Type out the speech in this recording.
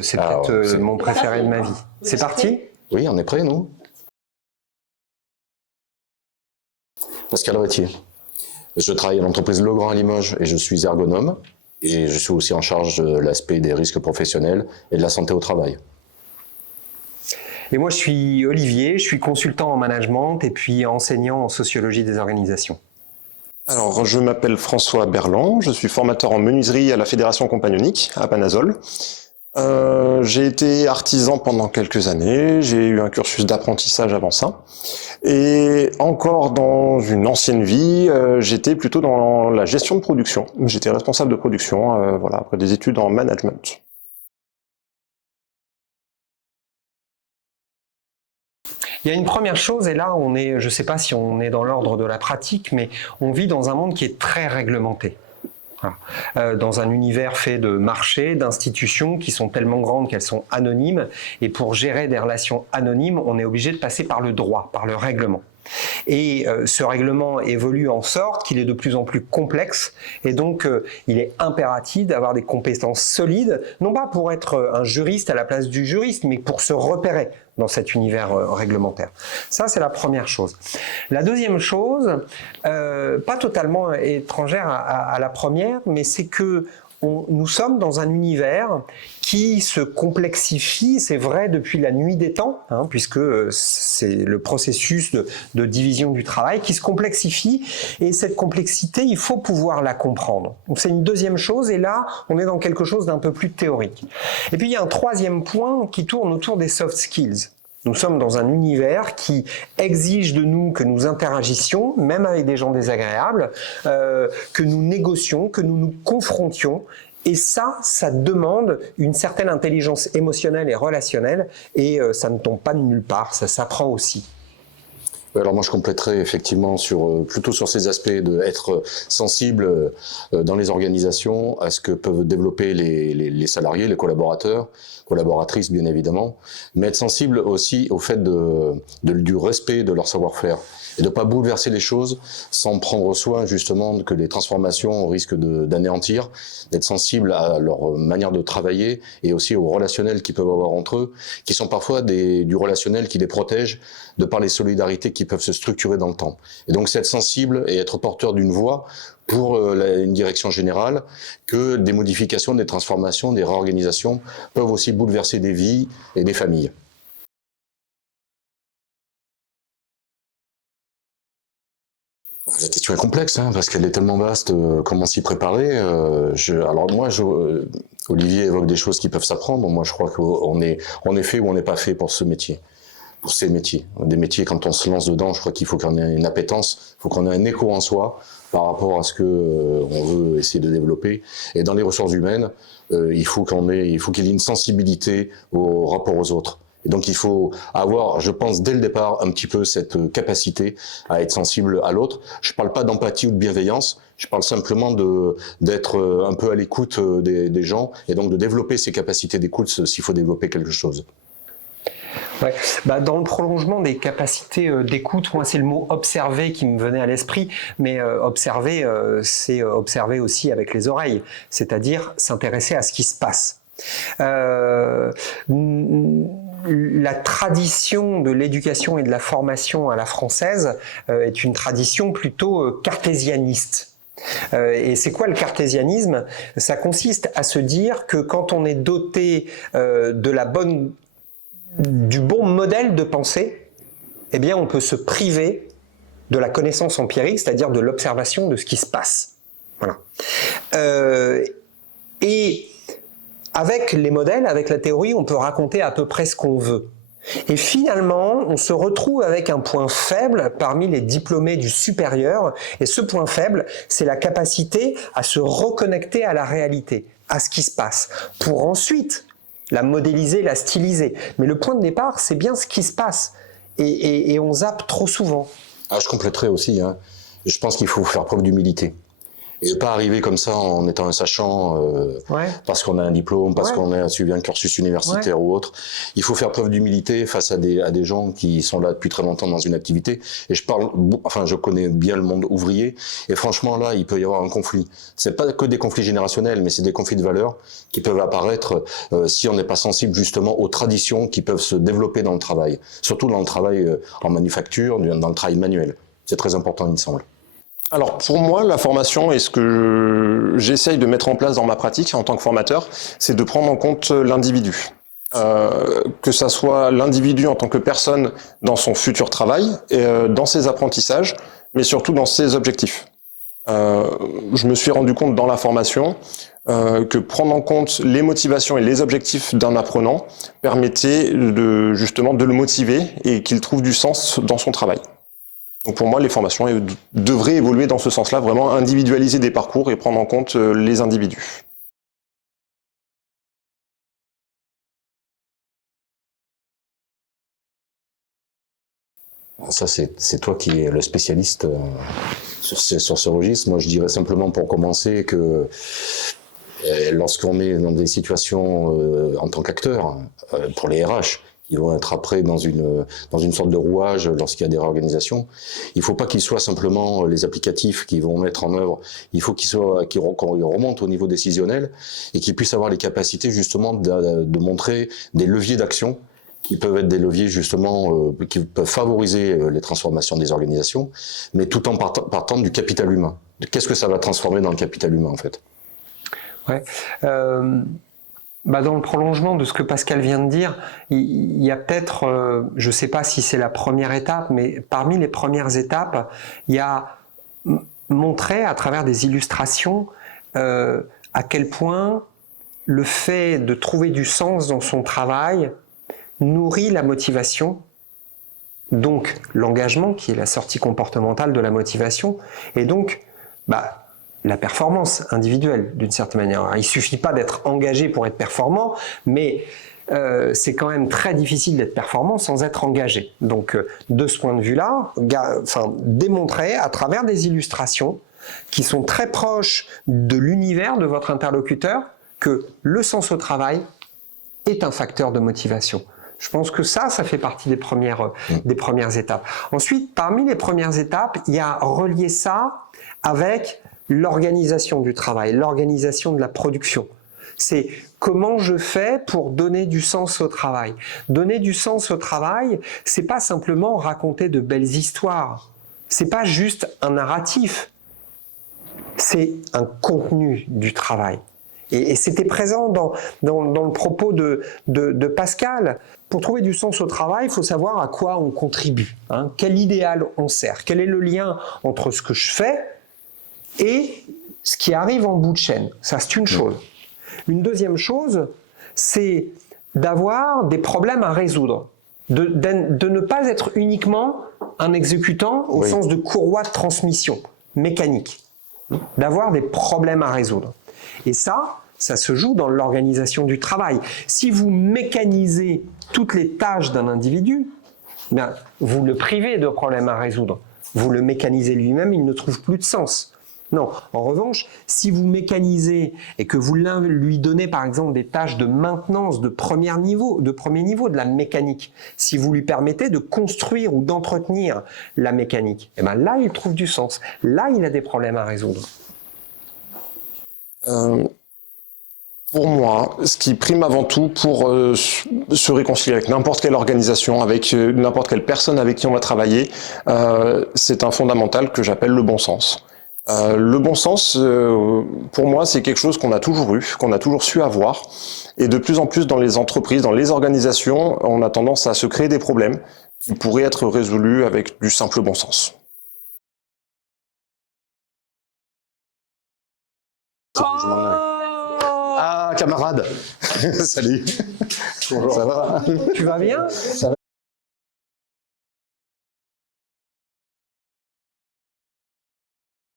C'est peut-être mon préféré de ma vie. C'est parti? Oui, on est prêts, nous? Pascal Retier. Je travaille à l'entreprise Legrand à Limoges et je suis ergonome. Et je suis aussi en charge de l'aspect des risques professionnels et de la santé au travail. Et moi, je suis Olivier, je suis consultant en management et puis enseignant en sociologie des organisations. Alors, je m'appelle François Berland, je suis formateur en menuiserie à la Fédération Compagnonique à Panazol. J'ai été artisan pendant quelques années, j'ai eu un cursus d'apprentissage avant ça. Et encore dans une ancienne vie, j'étais plutôt dans la gestion de production. J'étais responsable de production, voilà, après des études en management. Il y a une première chose, et là, je ne sais pas si on est dans l'ordre de la pratique, mais on vit dans un monde qui est très réglementé. Dans un univers fait de marchés, d'institutions qui sont tellement grandes qu'elles sont anonymes, et pour gérer des relations anonymes, on est obligé de passer par le droit, par le règlement. Et ce règlement évolue en sorte qu'il est de plus en plus complexe, et donc il est impératif d'avoir des compétences solides, non pas pour être un juriste à la place du juriste, mais pour se repérer dans cet univers réglementaire. Ça, c'est la première chose. La deuxième chose, pas totalement étrangère à la première, mais c'est que nous sommes dans un univers qui se complexifie, c'est vrai depuis la nuit des temps, puisque c'est le processus de division du travail qui se complexifie, et cette complexité, il faut pouvoir la comprendre. Donc c'est une deuxième chose, et là, on est dans quelque chose d'un peu plus théorique. Et puis il y a un troisième point qui tourne autour des soft skills. Nous sommes dans un univers qui exige de nous que nous interagissions, même avec des gens désagréables, que nous négocions, que nous nous confrontions. Et ça demande une certaine intelligence émotionnelle et relationnelle, et ça ne tombe pas de nulle part, ça s'apprend aussi. Alors moi je compléterai effectivement plutôt sur ces aspects d'être sensible dans les organisations à ce que peuvent développer les salariés, les collaborateurs, collaboratrices bien évidemment, mais être sensible aussi au fait du respect de leur savoir-faire et de ne pas bouleverser les choses sans prendre soin justement que les transformations risquent d'anéantir, d'être sensible à leur manière de travailler et aussi aux relationnels qu'ils peuvent avoir entre eux, qui sont parfois du relationnel qui les protège de par les solidarités qui peuvent se structurer dans le temps. Et donc c'est être sensible et être porteur d'une voix pour une direction générale, que des modifications, des transformations, des réorganisations peuvent aussi bouleverser des vies et des familles. La question est complexe, parce qu'elle est tellement vaste, comment s'y préparer. Alors moi, Olivier évoque des choses qui peuvent s'apprendre. Moi, je crois qu'on est fait ou on n'est pas fait pour ce métier, pour ces métiers. Des métiers, quand on se lance dedans, je crois qu'il faut qu'on ait une appétence, il faut qu'on ait un écho en soi par rapport à ce qu'on veut essayer de développer. Et dans les ressources humaines, il faut qu'il y ait une sensibilité au rapport aux autres. Et donc il faut avoir, je pense, dès le départ, un petit peu cette capacité à être sensible à l'autre. Je parle pas d'empathie ou de bienveillance, je parle simplement d'être un peu à l'écoute des gens, et donc de développer ces capacités d'écoute s'il faut développer quelque chose. Ouais. Dans le prolongement des capacités d'écoute, moi c'est le mot observer qui me venait à l'esprit, mais observer, c'est observer aussi avec les oreilles, c'est-à-dire s'intéresser à ce qui se passe. La tradition de l'éducation et de la formation à la française est une tradition plutôt cartésianiste. Et c'est quoi le cartésianisme? Ça consiste à se dire que quand on est doté du bon modèle de pensée, eh bien on peut se priver de la connaissance empirique, c'est-à-dire de l'observation de ce qui se passe. Voilà. Et avec les modèles, avec la théorie, on peut raconter à peu près ce qu'on veut. Et finalement, on se retrouve avec un point faible parmi les diplômés du supérieur, et ce point faible, c'est la capacité à se reconnecter à la réalité, à ce qui se passe, pour ensuite la modéliser, la styliser. Mais le point de départ, c'est bien ce qui se passe, et on zappe trop souvent. Je compléterai aussi, je pense qu'il faut faire preuve d'humilité. Et pas arriver comme ça en étant un sachant parce qu'on a un diplôme, parce qu'on a suivi un cursus universitaire ou autre. Il faut faire preuve d'humilité face à des gens qui sont là depuis très longtemps dans une activité. Et je connais bien le monde ouvrier. Et franchement, là, il peut y avoir un conflit. C'est pas que des conflits générationnels, mais c'est des conflits de valeurs qui peuvent apparaître si on n'est pas sensible justement aux traditions qui peuvent se développer dans le travail. Surtout dans le travail en manufacture, dans le travail manuel. C'est très important, il me semble. Alors pour moi, la formation et ce que j'essaye de mettre en place dans ma pratique en tant que formateur, c'est de prendre en compte l'individu. Que ça soit l'individu en tant que personne dans son futur travail, et, dans ses apprentissages, mais surtout dans ses objectifs. Je me suis rendu compte dans la formation que prendre en compte les motivations et les objectifs d'un apprenant permettait justement de le motiver et qu'il trouve du sens dans son travail. Donc pour moi, les formations devraient évoluer dans ce sens-là, vraiment individualiser des parcours et prendre en compte les individus. Ça, c'est toi qui es le spécialiste sur ce registre. Moi, je dirais simplement pour commencer que lorsqu'on est dans des situations en tant qu'acteur, pour les RH, qui vont être après dans une sorte de rouage lorsqu'il y a des réorganisations, il ne faut pas qu'ils soient simplement les applicatifs qui vont mettre en œuvre, il faut qu'ils remontent au niveau décisionnel et qu'ils puissent avoir les capacités justement de montrer des leviers d'action qui peuvent être des leviers justement qui peuvent favoriser les transformations des organisations, mais tout en partant du capital humain. Qu'est-ce que ça va transformer dans le capital humain en fait? Ouais. Dans le prolongement de ce que Pascal vient de dire, il y a peut-être, je ne sais pas si c'est la première étape, mais parmi les premières étapes, il y a montrer à travers des illustrations à quel point le fait de trouver du sens dans son travail nourrit la motivation, donc l'engagement qui est la sortie comportementale de la motivation, et donc la performance individuelle d'une certaine manière. Alors, il ne suffit pas d'être engagé pour être performant, mais c'est quand même très difficile d'être performant sans être engagé. Donc de ce point de vue-là, démontrer à travers des illustrations qui sont très proches de l'univers de votre interlocuteur que le sens au travail est un facteur de motivation. Je pense que ça fait partie des premières étapes. Ensuite, parmi les premières étapes, il y a relier ça avec l'organisation du travail, l'organisation de la production. C'est comment je fais pour donner du sens au travail. Donner du sens au travail, c'est pas simplement raconter de belles histoires. C'est pas juste un narratif. C'est un contenu du travail. Et c'était présent dans le propos de Pascal. Pour trouver du sens au travail, il faut savoir à quoi on contribue, quel idéal on sert, quel est le lien entre ce que je fais et ce qui arrive en bout de chaîne. Ça, c'est une chose. Une deuxième chose, c'est d'avoir des problèmes à résoudre, de ne pas être uniquement un exécutant au sens de courroie de transmission mécanique, d'avoir des problèmes à résoudre. Et ça se joue dans l'organisation du travail. Si vous mécanisez toutes les tâches d'un individu, vous le privez de problèmes à résoudre. Vous le mécanisez lui-même, il ne trouve plus de sens. Non. En revanche, si vous mécanisez et que vous lui donnez par exemple des tâches de maintenance de premier niveau de la mécanique, si vous lui permettez de construire ou d'entretenir la mécanique, là il trouve du sens. Là il a des problèmes à résoudre. Pour moi, ce qui prime avant tout pour se réconcilier avec n'importe quelle organisation, avec n'importe quelle personne avec qui on va travailler, c'est un fondamental que j'appelle le bon sens. Le bon sens, pour moi, c'est quelque chose qu'on a toujours eu, qu'on a toujours su avoir. Et de plus en plus dans les entreprises, dans les organisations, on a tendance à se créer des problèmes qui pourraient être résolus avec du simple bon sens. Ah, camarade. Salut. Bonjour. Ça va? Tu vas bien? Ça va.